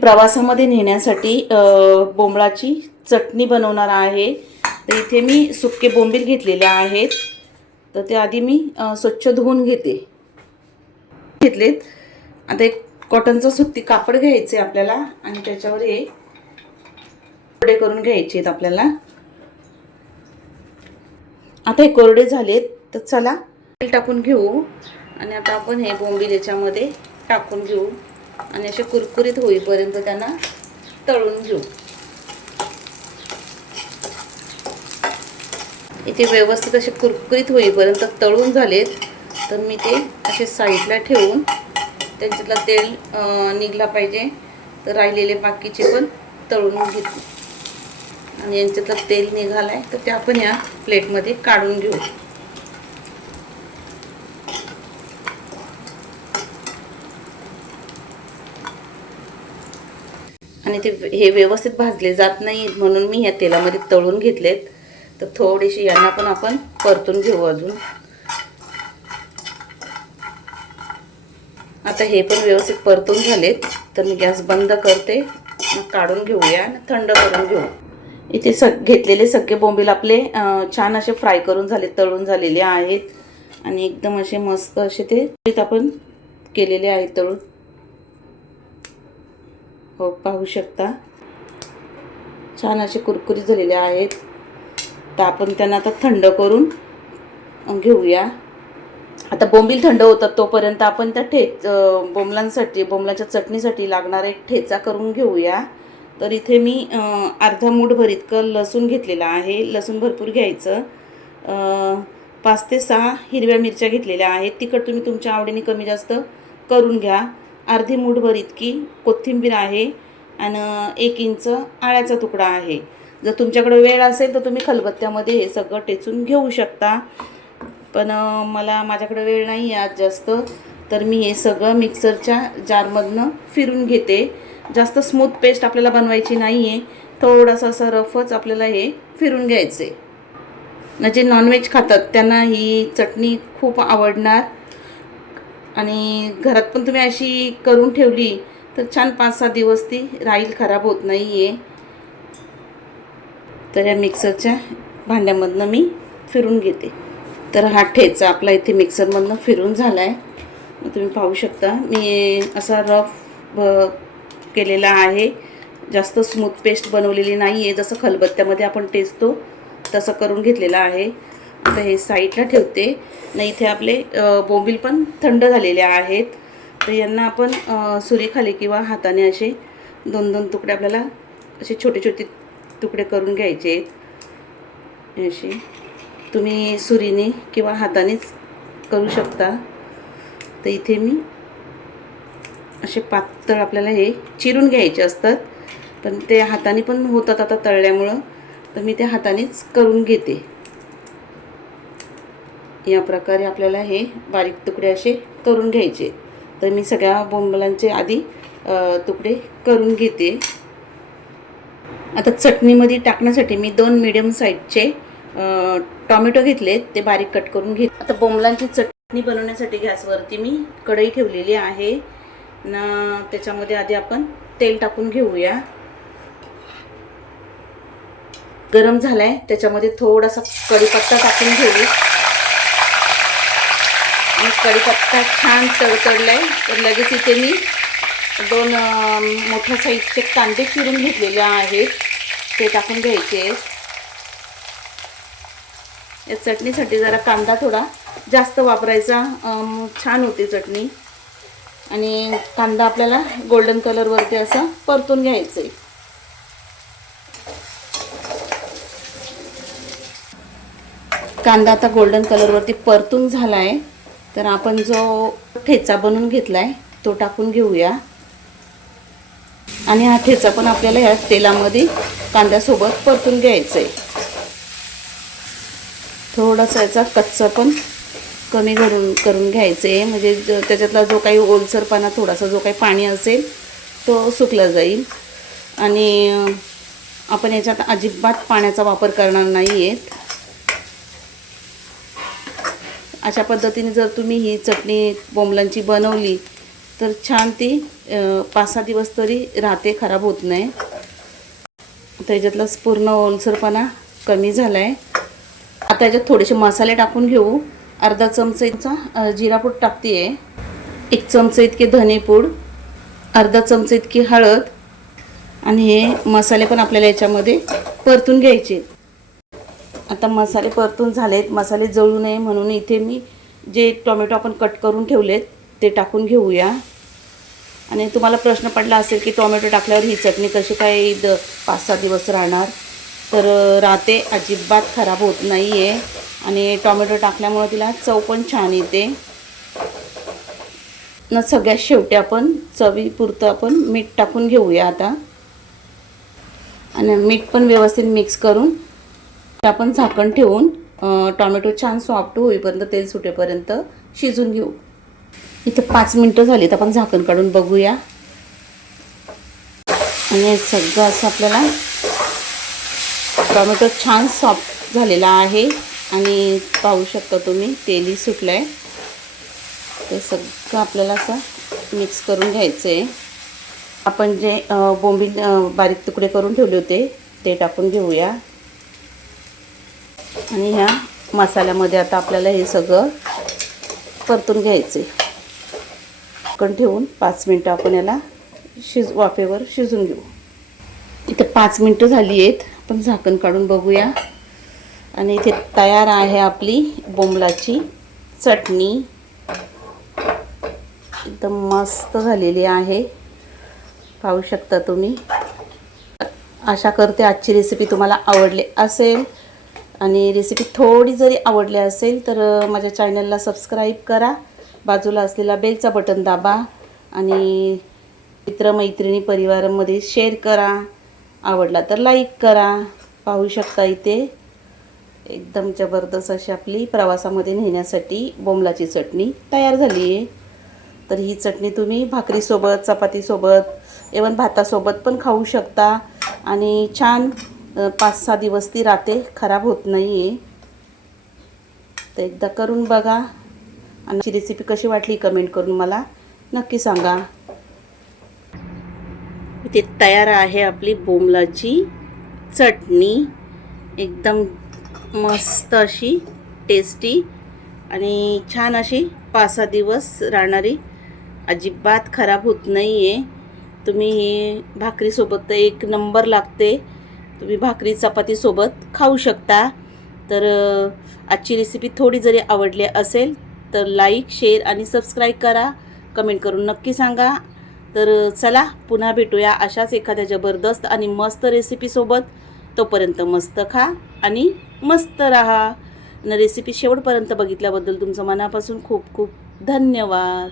प्रवासामध्ये नेण्यासाठी बोंबळाची चटणी बनवणार आहे। तर इथे मी सुके बोंबील घेतलेले आहेत। तर ते आधी मी स्वच्छ धुवून घेतलेत। आता एक कॉटनचं सुती कापड घ्यायचे आपल्याला आणि त्याच्यावर हे कोरडे करून घ्यायचे आहेत आपल्याला। आता हे कोरडे झालेत तर चला तेल टाकून घेऊ आणि आता आपण हे बोंबील याच्यामध्ये टाकून घेऊ आणि असे कुरकुरीत होईपर्यंत त्यांना तळून घेऊ। इथे व्यवस्थित असे कुरकुरीत होईपर्यंत तळून झालेत तर मी ते असे साईडला ठेवून त्यांच्यातला तेल निघला पाहिजे तर राहिलेले बाकीचे पण तळून घेतले आणि यांच्यातला तेल निघालाय तर ते आपण या प्लेटमध्ये काढून घेऊ। आणि ते हे व्यवस्थित भाजले जात नाही म्हणून मी या तेलामध्ये तळून घेतलेत। तर थोडीशी यांना पण आपण परतून घेऊ अजून। आता हे पण व्यवस्थित परतून झालेत तर मी गॅस बंद करते, काढून घेऊया आणि थंड करून घेऊ। इथे घेतलेले सगळे बोंबील आपले छान असे फ्राय करून झाले, तळून झालेले आहेत आणि एकदम असे मस्त असे ते आपण केलेले आहेत तळून। हो पाहू शकता छान असे कुरकुरीत झालेले आहेत। तर आपण त्यांना आता थंड करून घेऊया। आता बोंबील थंड होतात तोपर्यंत आपण त्या बोंबलाच्या चटणीसाठी लागणारा एक ठेचा करून घेऊया। तर इथे मी अर्धा मूठभर इतकं लसूण घेतलेला आहे। लसूण भरपूर घ्यायचं। 5 ते 6 हिरव्या मिरच्या घेतलेल्या आहेत। तिखट तुम्ही तुमच्या आवडीने कमी जास्त करून घ्या। अर्धी मूठभर इतकी कोथिंबीर आहे आणि 1 इंच आळ्याचा तुकडा आहे। जर तुमच्याकडे वेळ असेल तर तुम्ही खलबत्त्यामध्ये हे सगळं टेचून घेऊ शकता, पण माझ्याकडे वेळ नाही आहे आज जास्त, तर मी हे सगळं मिक्सरच्या जारमधनं फिरून घेते। जास्त स्मूथ पेस्ट आपल्याला बनवायची नाही आहे, थोडासा असं रफच आपल्याला हे फिरून घ्यायचं आहे। ना जे नॉनव्हेज खातात त्यांना ही चटणी खूप आवडणार आणि घरात पण तुम्ही अशी करून ठेवली तर छान 5-6 दिवस ती राहील, खराब होत नाही आहे। तर या मिक्सरच्या भांड्यामधनं मी फिरून घेते। तर हा ठेचा आपला इथे मिक्सरमधनं फिरून झाला आहे। तुम्ही पाहू शकता मी असा रफ केलेला आहे, जास्त स्मूथ पेस्ट बनवलेली नाही आहे। जसं खलबत्त्यामध्ये आपण टेचतो तसं करून घेतलेला आहे। आता हे साईडला ठेवते ना। इथे आपले बोंबील पण थंड झालेले आहेत तर यांना आपण सुरीखाली किंवा हाताने असे 2-2 तुकडे आपल्याला असे छोटे छोटे तुकडे करून घ्यायचे। असे तुम्ही सुरीने किंवा हातानेच करू शकता। तर इथे मी असे पातळ आपल्याला हे चिरून घ्यायचे असतात, पण ते हाताने पण होतात आता तळल्यामुळं, तर मी ते हातानेच करून घेते। या प्रकारे आपल्याला हे बारीक तुकडे असे करून घ्यायचे। तर मी सगळ्या बोंबलांचे आधी तुकडे करून घेते। आता चटणीमध्ये टाकण्यासाठी मी 2 मीडियम साईजचे टोमॅटो घेतलेत, ते बारीक कट करून घेते। आता बोंबलांची चटणी बनवण्यासाठी गॅसवरती मी कढई ठेवलेली आहे ना। त्याच्यामध्ये आधी आपण तेल टाकून घेऊया। गरम झालाय त्याच्यामध्ये थोडासा कढीपत्ता टाकून घेऊ आणि कढीपत्ता छान तडतडलाय तर लगेच इथे मी 2 मोठ्या साईजचे कांदे चिरून घेतलेले आहेत, ते टाकून घ्यायचे। या चटणीसाठी जरा कांदा थोडा जास्त वापरायचा, छान होते चटणी। आणि कांदा आपल्याला गोल्डन कलरवरती असा परतून घ्यायचा आहे। कांदा आता गोल्डन कलरवरती परतून झाला आहे तर आपण जो ठेचा बनवून घेतलाय तो टाकून घेऊया आणि हा ठेचा पण आपल्याला या तेलामध्ये कांद्यासोबत परतून घ्यायचा आहे। थोडासा याचा कच्चा पण कमी करून घ्यायचं आहे, म्हणजे त्याच्यातला जो काही ओलसरपणा, थोडासा जो काही पाणी असेल तो सुकला जाईल। आणि आपण याच्यात अजिबात पाण्याचा वापर करणार नाही आहे। अशा पद्धतीने जर तुम्ही ही चटणी बोंबलांची बनवली तर छान ती 5-6 दिवस तरी राहते, खराब होत नाही. त्याच्यातला पूर्ण ओलसरपणा कमी झाला आहे. आता याच्यात थोडेसे मसाले टाकून घेऊ. अर्धा चमचा जिरापूड टाकते आहे, 1 चमचा इतके धनेपूड, अर्धा चमचा इतकी हळद आणि हे मसाले पण आपल्याला याच्यामध्ये परतून घ्यायचे. आता मसाले परतून झालेत. मसाले जळू नये म्हणून इथे मी जे टोमॅटो आपण कट करून ठेवलेत ते टाकून घेऊया. आणि तुम्हाला प्रश्न पडला असेल की टोमॅटो टाकल्यावर ही चटणी कशी काय 5-6 दिवस राहणार, तर राहते, अजिबात खराब होत नाही आहे. आणि टोमॅटो टाकल्यामुळे तिला चव पण छान येते ना. सगळ्यात शेवटी आपण चवीपुरतं आपण मीठ टाकून घेऊया आता. आणि मीठ पण व्यवस्थित मिक्स करून आपण झाकण ठेवून टोमॅटो छान सॉफ्ट होईपर्यंत, तेल सुटेपर्यंत शिजून घेऊ. इथं 5 मिनटं झालीत. आपण झाकण काढून बघूया. आणि सगळं असं आपल्याला टोमॅटो छान सॉफ्ट झालेला आहे. आणि पाहू शकता तुम्ही तेलही सुटलं आहे. ते सगळं आपल्याला असं मिक्स करून घ्यायचं आहे. आपण जे बोंबील बारीक तुकडे करून ठेवले होते ते टाकून घेऊया. आणि ह्या मसाल्यामध्ये आता आपल्याला हे सगळं परतून घ्यायचं आहे. झाकण ठेवून 5 मिनटं आपण याला वाफेवर शिजून घेऊ. इथे 5 मिनटं झाली आहेत. आपण झाकण काढून बघूया. आणि इथे तयार आहे आपली बोंबलाची चटणी. एकदम मस्त झालेली आहे, पाहू शकता तुम्ही. आशा करते आजची रेसिपी तुम्हाला आवडली असेल. आणि रेसिपी थोडी जरी आवडली असेल तर माझ्या चॅनलला सबस्क्राईब करा, बाजूला असलेला बेलचा बटन दाबा आणि मित्रमैत्रिणी परिवारामध्ये शेअर करा. आवडला तर लाईक करा. पाहू शकता इथे एकदम जबरदस्त अशी आपली प्रवासामध्ये नेण्यासाठी बोंबलाची चटणी तयार झाली आहे. तर ही चटणी तुम्ही भाकरीसोबत, चपातीसोबत, इव्हन भातासोबत पण खाऊ शकता. आणि छान 5-6 दिवस ती राहते, खराब होत नाही आहे. तर एकदा करून बघा. आणि रेसिपी कशी वाटली कमेंट करून मला नक्की सांगा. इथे तयार आहे आपली बोंबलाची चटणी. एकदम मस्त अशी टेस्टी आणि छान अशी 5-6 दिवस राहणारी, अजिबात खराब होत नाही आहे. तुम्ही ही भाकरीसोबत तर एक नंबर लागते. तुम्ही भाकरी चपातीसोबत खाऊ शकता. तर आजची रेसिपी थोडी जरी आवडली असेल तर लाईक, शेअर आणि सबस्क्राईब करा. कमेंट करून नक्की सांगा. तर चला पुन्हा भेटूया अशाच एखाद्या जबरदस्त आणि मस्त रेसिपीसोबत. तोपर्यंत मस्त खा आणि मस्त राहा. आणि रेसिपी शेवटपर्यंत बघितल्याबद्दल तुमचं मनापासून खूप खूप धन्यवाद.